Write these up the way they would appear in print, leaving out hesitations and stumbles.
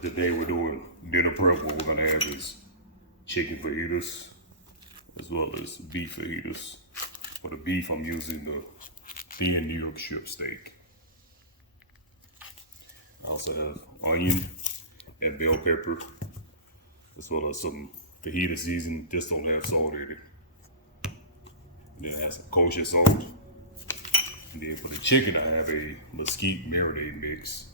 But today we're doing dinner prep. What we're gonna have is chicken fajitas as well as beef fajitas. For the beef, I'm using the thin New York strip steak. I also have onion and bell pepper, as well as some fajita seasoning. This don't have salt in it. And then it has some kosher salt. And then for the chicken, I have a mesquite marinade mix.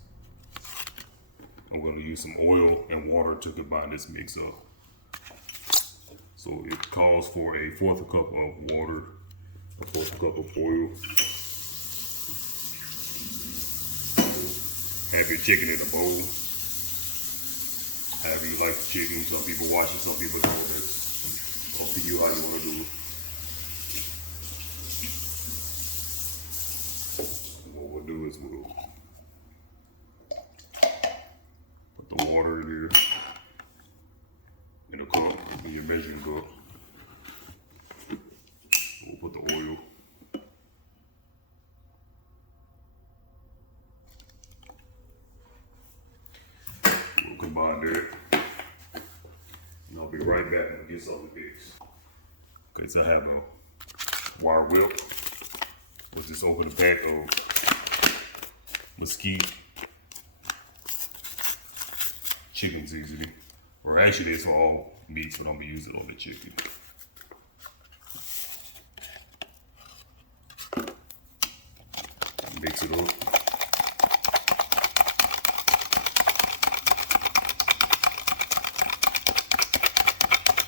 I'm going to use some oil and water to combine this mix up. So it calls for a 1/4 cup of water, a 1/4 cup of oil. Have your chicken in a bowl. However you like the chicken. Some people wash it, some people don't. It's up to you how you want to do it. What we'll do is we'll put the water in here, in a cup, in your measuring cup. We'll put the oil. We'll combine that. And I'll be right back when we get something fixed. Okay, so I have a wire whip. We'll just open a pack of mesquite chicken seasoning. Or actually it's for all meats, but I'm gonna use it on the chicken. Mix it up.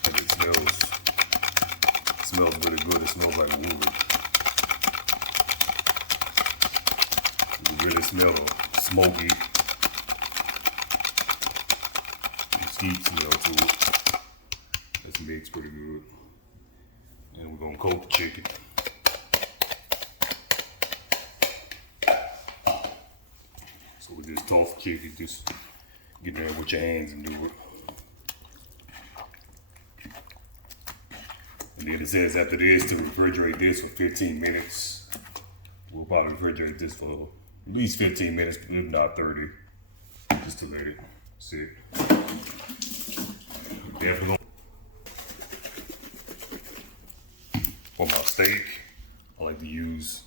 And it smells really good. It smells like wood. You really smell the smoky mesquite smell to it. This mix pretty good. And we're gonna coat the chicken. So we just toss the chicken, just get there with your hands and do it. And then it says after this to refrigerate this for 15 minutes. We'll probably refrigerate this for at least 15 minutes, if not 30, just to let it sit. Definitely. For my steak, I like to use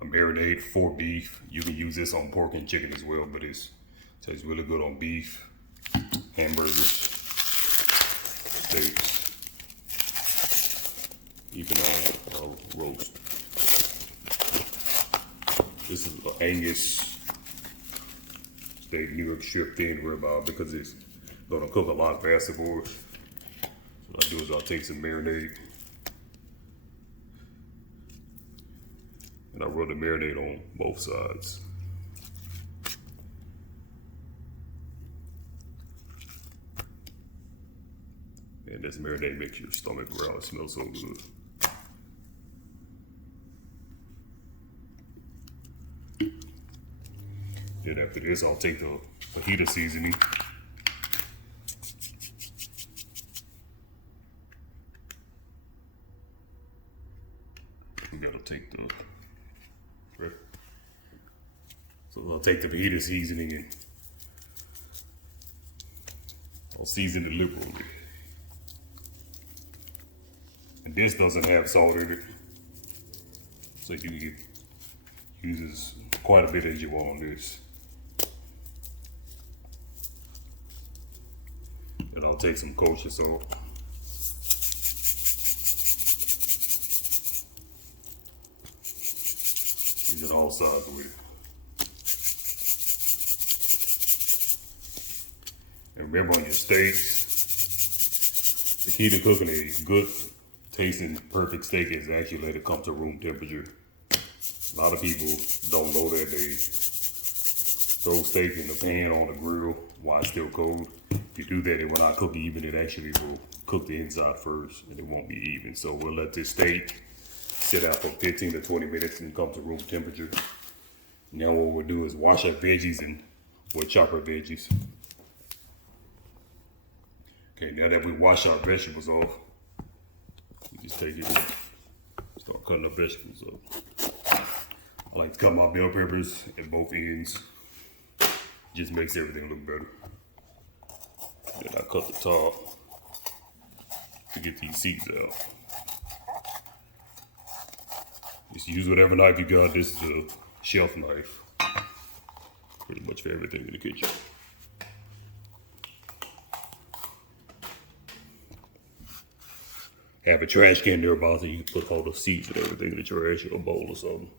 a marinade for beef. You can use this on pork and chicken as well, but it tastes really good on beef, hamburgers, steaks, even on roast. This is an Angus steak, New York strip thin ribeye, because it's gonna cook a lot faster for us. So what I do is I'll take some marinade and I rub the marinade on both sides. And this marinade makes your stomach growl. It smells so good. Then after this, I'll take the fajita seasoning. We gotta take the, right? So I'll take the fajita seasoning and I'll season it liberally. And this doesn't have salt in it, so you can use as quite a bit as you want on this. And I'll take some kosher salt. Use it all sides with it. And remember on your steaks, the key to cooking a good tasting perfect steak is actually let it come to room temperature. A lot of people don't know that. They throw steak in the pan on the grill while it's still cold. If you do that, it will not cook even. It actually will cook the inside first and it won't be even. So we'll let this steak sit out for 15 to 20 minutes and come to room temperature. Now what we'll do is wash our veggies and we'll chop our veggies. Okay, now that we wash our vegetables off, we just take it, start cutting our vegetables up. I like to cut my bell peppers at both ends. Just makes everything look better. Then I cut the top to get these seeds out. Just use whatever knife you got. This is a shelf knife. Pretty much for everything in the kitchen. Have a trash can nearby so you can put all the seeds and everything in the trash or a bowl or something.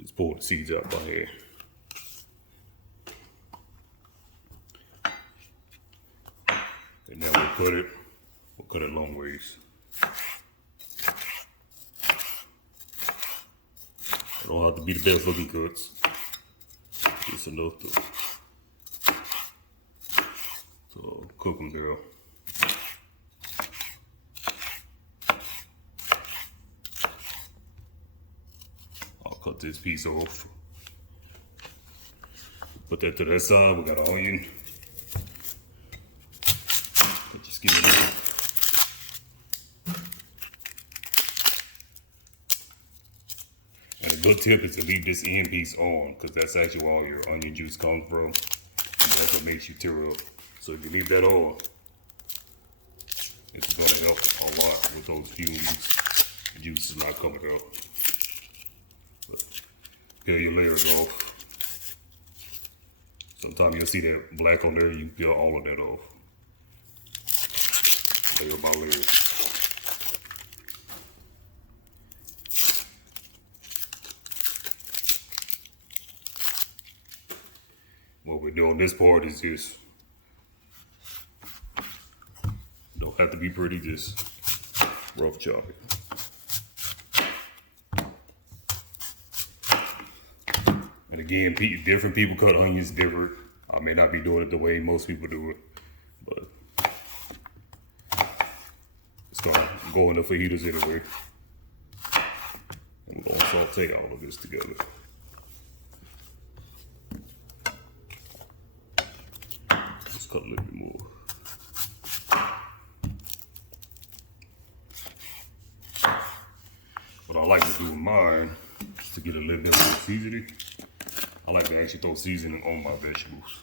Just pull the seeds out by hand. And then we'll cut it long ways. It don't have to be the best looking cuts. Just enough to cook them there. I'll cut this piece off. Put that to that side. We got an onion. Put your skin in there. And a good tip is to leave this end piece on, because that's actually where all your onion juice comes from. And that's what makes you tear up. So if you leave that on, it's going to help a lot with those fumes. The juice is not coming out. But peel your layers off. Sometimes you'll see that black on there, you peel all of that off. Layer by layer. What we do on this part is just, don't have to be pretty, just rough chop it. And again, different people cut onions different. I may not be doing it the way most people do it, but it's gonna go in the fajitas anyway. And we're gonna saute all of this together. Just cut a little bit more. What I like to do with mine is to get a little bit of seasoning. I like to actually throw seasoning on my vegetables.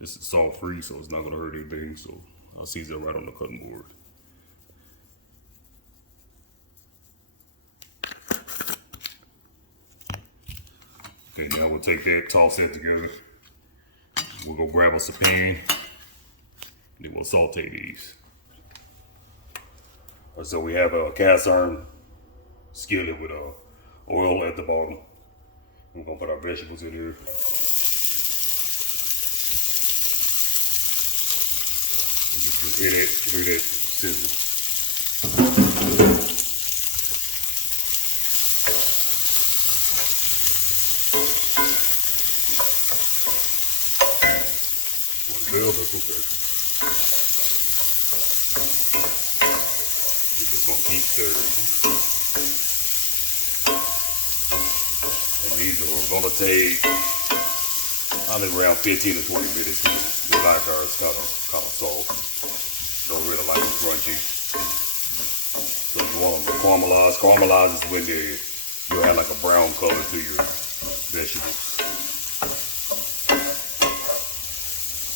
This is salt free, so it's not gonna hurt anything, so I'll season it right on the cutting board. Okay, now we'll take that, toss that together. We'll go grab us a pan, then we'll saute these. So we have a cast iron skillet with oil at the bottom. We're gonna put our vegetables in here. Just hit it through that scissors. Well, that's okay. We're just gonna keep stirring. These are gonna take probably around 15 to 20 minutes. We like ours kind of soft. Don't really like it crunchy. So you want them to caramelize. Caramelize is when you'll have like a brown color to your vegetables.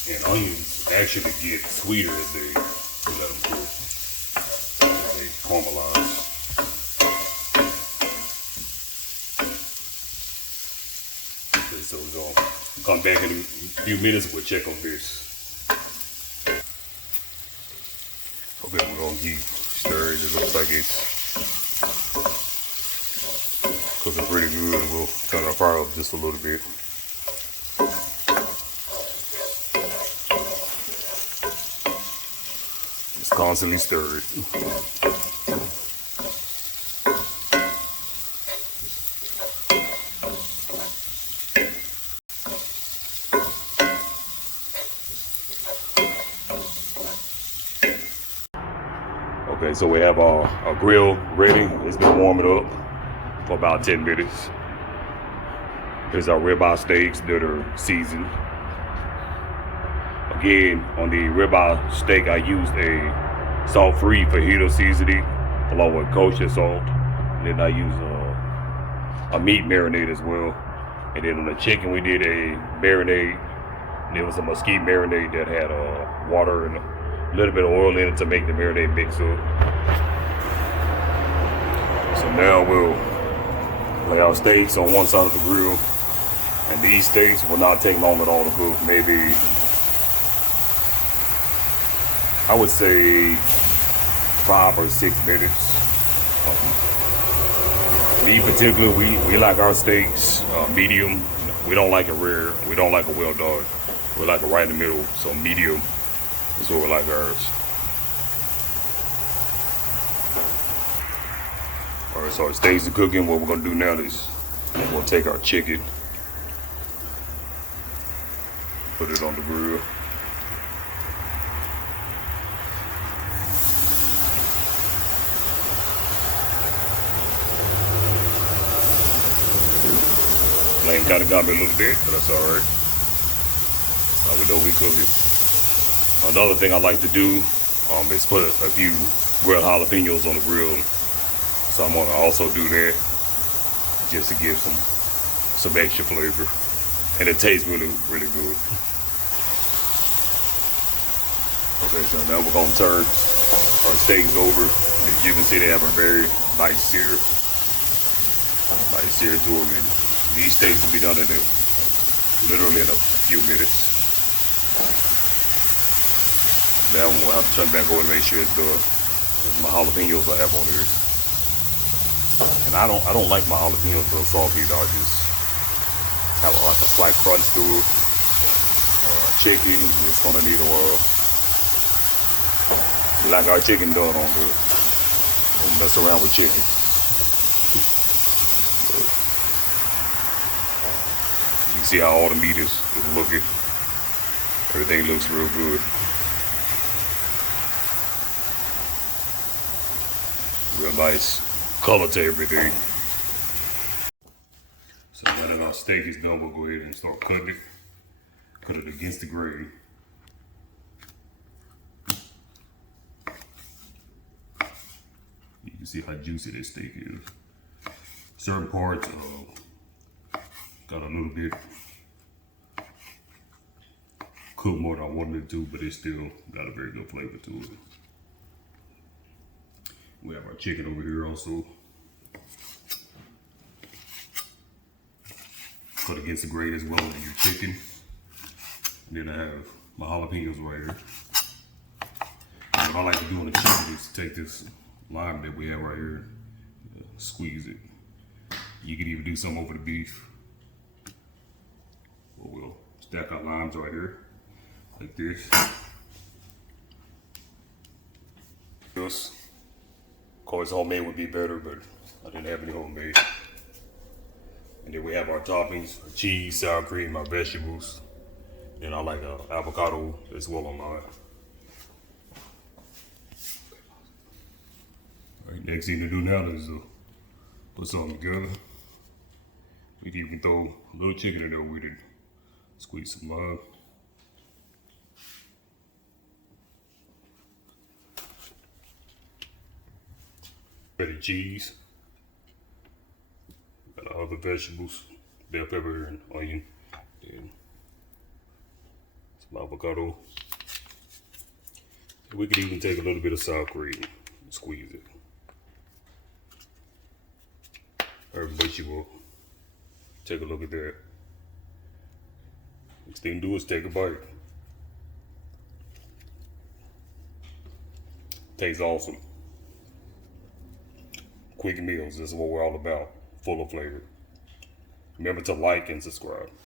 And onions actually get sweeter as they let them cook. As they caramelize. So we're gonna come back in a few minutes and we'll check on this. Okay, we're gonna keep stirring. It looks like it's cooking pretty good. We'll turn our fire up just a little bit. Just constantly stir it. Okay, so we have our grill ready. It's been warming up for about 10 minutes. Here's our ribeye steaks that are seasoned. Again, on the ribeye steak, I used a salt-free fajita seasoning along with kosher salt. And then I use a meat marinade as well. And then on the chicken, we did a marinade. There was a mesquite marinade that had water and a little bit of oil in it to make the marinade mix up. So now we'll lay our steaks on one side of the grill. And these steaks will not take long at all to cook. Maybe, I would say 5 or 6 minutes. Me particular, we like our steaks medium. We don't like it rare. We don't like it well done. We like it right in the middle. So medium is what we like ours. All right, so our steaks are cooking. What we're gonna do now is we'll take our chicken, put it on the grill. Flame kind of got me a little bit, but that's all right. We know we cooking. Another thing I like to do is put a few grilled jalapenos on the grill. So I'm gonna also do that just to give some extra flavor, and it tastes really, really good. Okay, so now we're gonna turn our steaks over. As you can see, they have a very nice sear to them, and these steaks will be done literally in a few minutes. Now we'll have to turn back over to make sure it's done. My jalapenos I have on here. And I don't like my jalapenos real salty. I just have like a slight crunch to it. Chicken is gonna need a while. We like our chicken done on good. Don't mess around with chicken. You can see how all the meat is looking. Everything looks real good. Real nice color to everything. So now that our steak is done, we'll go ahead and start cutting it. Cut it against the grain. You can see how juicy this steak is. Certain parts got a little bit cooked more than I wanted it to, but it still got a very good flavor to it. We have our chicken over here also. Cut against the grain as well as your chicken. And then I have my jalapenos right here. And what I like to do on the chicken is take this lime that we have right here, squeeze it. You can even do some over the beef. But we'll stack our limes right here, like this. Of course, homemade would be better, but I didn't have any homemade. And then we have our toppings, our cheese, sour cream, our vegetables. And I like avocado as well on mine. All right, next thing to do now is put something together. We can even throw a little chicken in there with it. Squeeze some lime. Ready cheese. Got our other vegetables, bell pepper and onion, and some avocado. We could even take a little bit of sour cream and squeeze it. Everybody you will take a look at that. Next thing to do is take a bite. Tastes awesome. Quick meals, this is what we're all about. Full of flavor. Remember to like and subscribe.